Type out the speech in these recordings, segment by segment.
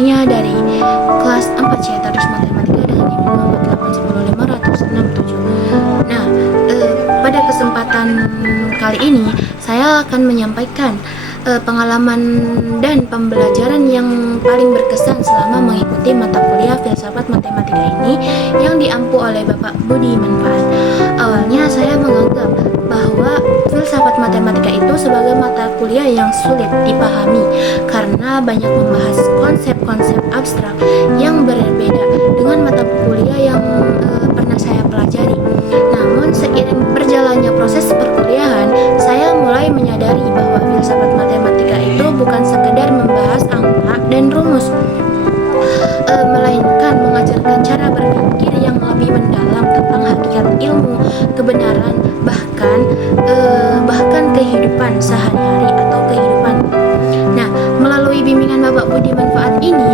Kurnia dari kelas 4C Tadarus Matematika dengan NIM 248105067. Nah, pada kesempatan kali ini saya akan menyampaikan pengalaman dan pembelajaran yang paling berkesan selama mengikuti mata kuliah filsafat matematika ini yang diampu oleh Bapak Budi Manfaat. Awalnya saya menganggap bahwa filsafat matematika itu sebagai mata kuliah yang sulit dipahami karena banyak membahas konsep-konsep abstrak yang berbeda dengan mata kuliah yang pernah saya pelajari. Namun seiring berjalannya proses perkuliahan, saya mulai menyadari bahwa filsafat matematika itu bukan sekedar membahas angka dan rumus, melainkan mengajarkan cara berpikir yang lebih mendalam tentang hakikat ilmu, kebenaran, bahkan kehidupan sehari-hari atau kehidupan. Nah, melalui bimbingan Bapak Budi Manfaat ini,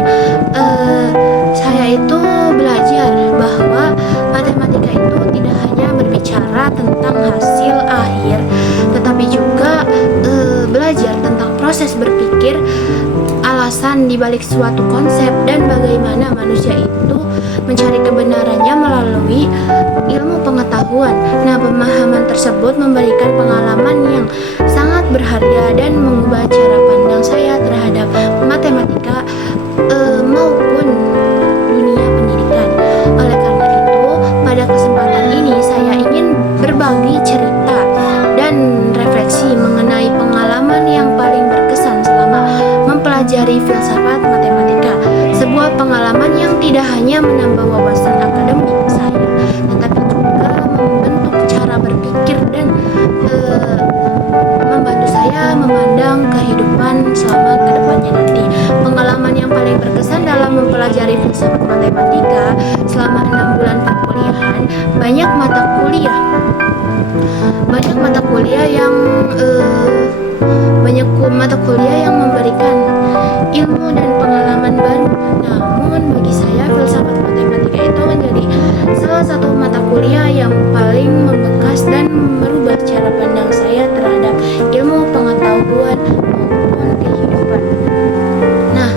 saya itu belajar bahwa matematika itu tidak hanya berbicara tentang hasil akhir, tetapi juga belajar tentang proses berpikir, alasan dibalik suatu konsep, dan bagaimana manusia itu mencari kebenarannya melalui ilmu pengetahuan. Nah, pemahaman tersebut memberikan pengalaman yang sangat berharga dan mengubah cara pandang saya terhadap matematika maupun dunia pendidikan. Oleh karena itu, pada kesempatan ini saya ingin berbagi cerita dan refleksi mengenai pengalaman yang paling berkesan selama mempelajari filsafat matematika. Sebuah pengalaman yang tidak hanya menambah wawasan akademik saya, tetapi juga membentuk cara berpikir dan membantu saya memandang kehidupan selama kedepannya nanti. Pengalaman yang paling berkesan dalam mempelajari filsafat matematika selama 6 bulan perkuliahan, banyak mata kuliah yang memberikan ilmu dan pengalaman baru. Namun bagi saya filsafat matematika itu menjadi salah satu mata kuliah yang paling membekas dan merubah cara pandang saya terhadap ilmu pengetahuan maupun kehidupan. Nah,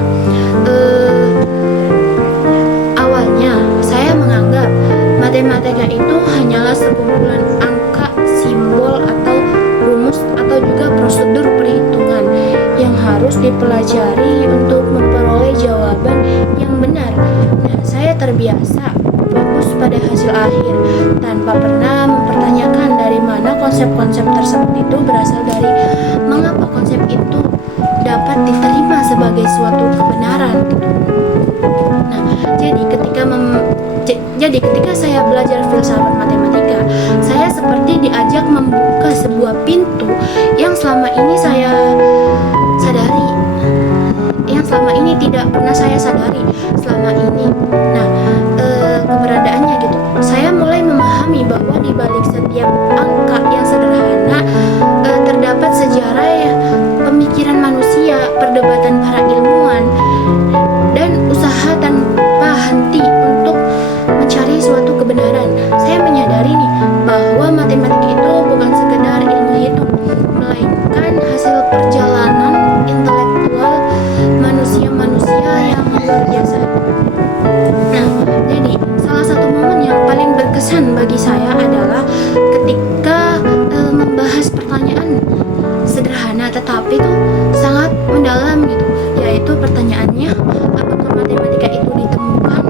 awalnya saya menganggap matematika itu hanyalah sekumpulan angka, simbol, atau rumus, atau juga prosedur perhitungan yang harus dipelajari untuk memperoleh jawaban yang benar. Nah, saya terbiasa fokus pada hasil akhir tanpa pernah mempertanyakan dari mana konsep-konsep tersebut itu berasal, dari mengapa konsep itu dapat diterima sebagai suatu kebenaran. Nah, jadi ketika saya belajar filsafat matematika, saya seperti diajak membuka sebuah pintu yang selama ini tidak pernah saya sadari selama ini. Nah, keberadaannya gitu. Saya mulai memahami bahwa di balik setiap angka yang sederhana terdapat sejarah pemikiran manusia, perdebatan para ilmuwan, dan usaha tanpa henti untuk mencari suatu kebenaran. Saya menyadari nih bahwa matematika itu bukan sekedar ilmu hitung, melainkan hasil perjalanan intelektual manusia-manusia yang luar biasa. Nah, jadi salah satu momen yang paling berkesan bagi saya adalah ketika membahas pertanyaan sederhana tetapi itu sangat mendalam gitu, yaitu pertanyaannya, apakah matematika itu ditemukan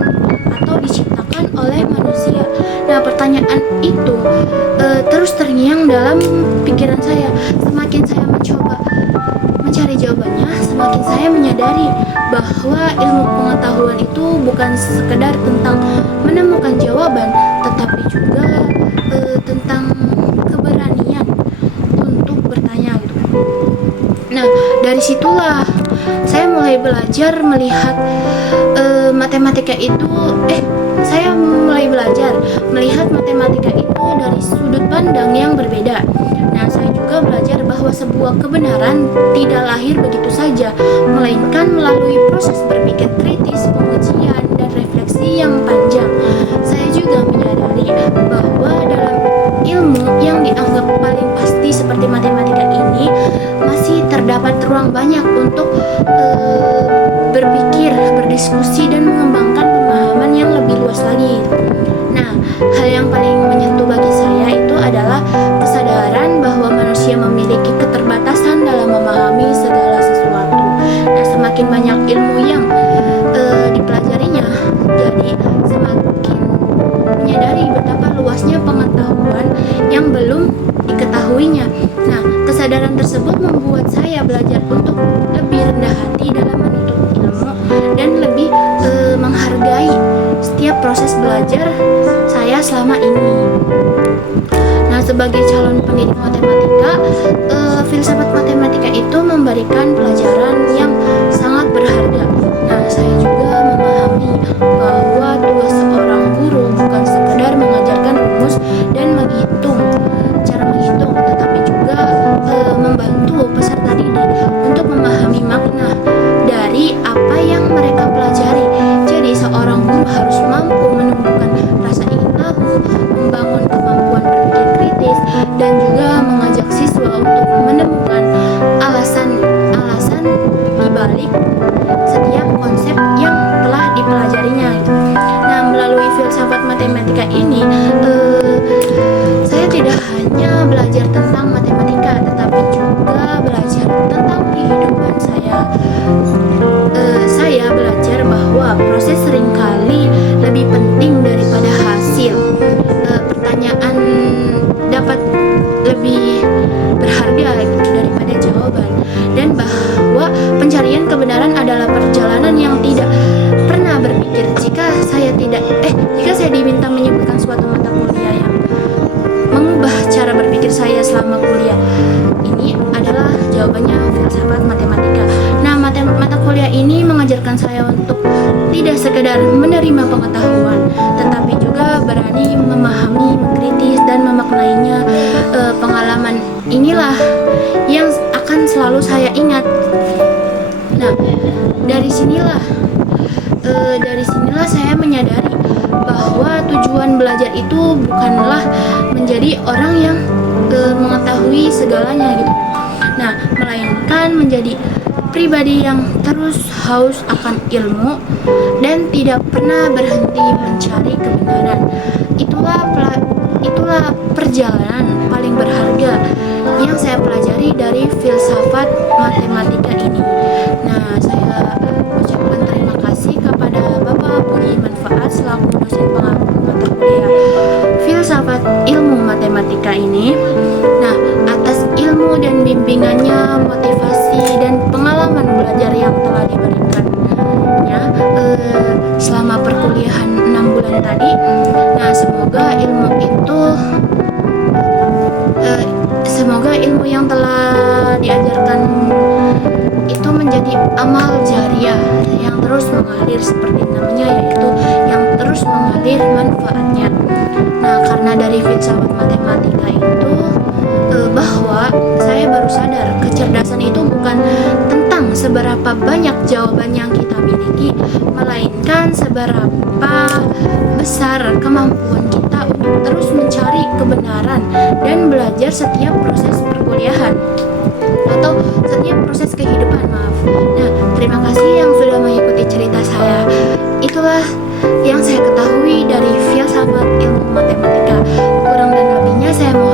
atau diciptakan oleh manusia? Nah, pertanyaan itu terus terngiang dalam pikiran saya. Semakin saya mencoba mencari jawabannya, semakin saya menyadari bahwa ilmu pengetahuan itu bukan sekedar tentang menemukan jawaban, tetapi juga tentang keberanian untuk bertanya gitu. Nah, dari situlah saya mulai belajar melihat saya mulai belajar melihat matematika itu dari sudut pandang yang berbeda. Nah, saya juga belajar bahwa sebuah kebenaran tidak lahir begitu saja, melainkan melalui proses berpikir kritis, pengujian, dan refleksi yang panjang. Saya juga menyadari bahwa dalam ilmu yang dianggap paling pasti seperti matematika ini masih terdapat ruang banyak untuk berpikir, berdiskusi, berdiskusi dan mengembangkan pemahaman yang lebih luas lagi. Nah, hal yang paling menyentuh bagi saya itu adalah kesadaran bahwa manusia memiliki keterbatasan dalam memahami segala sesuatu. Nah, semakin banyak ilmu yang dipelajarinya, jadi semakin menyadari betapa luasnya pengetahuan yang belum diketahuinya. Nah, kesadaran tersebut membuat saya belajar untuk lebih rendah hati dalam menuntut ilmu dan lebih menghargai setiap proses belajar saya selama ini. Nah, sebagai calon pendidik matematika, filsafat matematika itu memberikan pelajaran yang sangat berharga. Nah, saya juga memahami bahwa tugas seorang guru bukan sekedar mengajarkan rumus dan cara menghitung, tetapi juga membantu peserta didik untuk memahami makna dari apa yang mereka pelajari. Jadi, seorang guru harus mampu menumbuhkan rasa ingin tahu, membangun kemampuan berpikir kritis, dan juga mengajak siswa untuk menemukan alasan-alasan dibalik setiap konsep yang telah dipelajarinya. Nah, melalui filsafat matematika ini, saya tidak hanya belajar tentang matematika, tetapi juga belajar tentang kehidupan saya. Saya belajar bahwa proses seringkali lebih penting daripada hasil. Pertanyaan dapat lebih berharga daripada jawaban, dan bahwa pencarian kebenaran adalah perjalanan yang tidak pernah berpikir. Jika saya diminta menyebutkan suatu mata kuliah yang mengubah cara berpikir saya selama kuliah, ini adalah jawabannya filsafat matematika. Nah, mata kuliah ini mengajarkan saya untuk tidak sekedar menerima pengetahuan, tetapi juga berani memahami, mengkritis, dan memaknainya. Pengalaman inilah yang akan selalu saya ingat. Nah, dari sinilah saya menyadari bahwa tujuan belajar itu bukanlah menjadi orang yang mengetahui segalanya gitu. Nah, melainkan menjadi pribadi yang terus haus akan ilmu dan tidak pernah berhenti mencari kebenaran. Itulah perjalanan paling berharga yang saya pelajari dari filsafat matematika ini. Nah, saya ucapkan terima kasih kepada Bapak Budi Manfaat selaku dosen pengampu mata kuliah filsafat ilmu matematika ini. Nah, atas ilmu dan bimbingannya, motivasi dan pengalaman belajar yang telah diberikannya selama perkuliahan 6 bulan tadi. Nah, semoga ilmu yang telah diajarkan itu menjadi amal jariah yang terus mengalir, seperti namanya, yaitu yang terus mengalir manfaatnya. Nah, karena dari filsafat matematika itu bahwa saya baru sadar kecerdasan itu bukan tentang seberapa banyak jawaban yang kita miliki, melainkan seberapa besar kemampuan kita untuk terus mencari kebenaran dan belajar setiap proses perkuliahan atau setiap proses kehidupan, maaf. Nah, terima kasih yang sudah mengikuti cerita saya. Itulah yang saya ketahui dari filsafat ilmu matematika. Kurang dan lebihnya saya mohon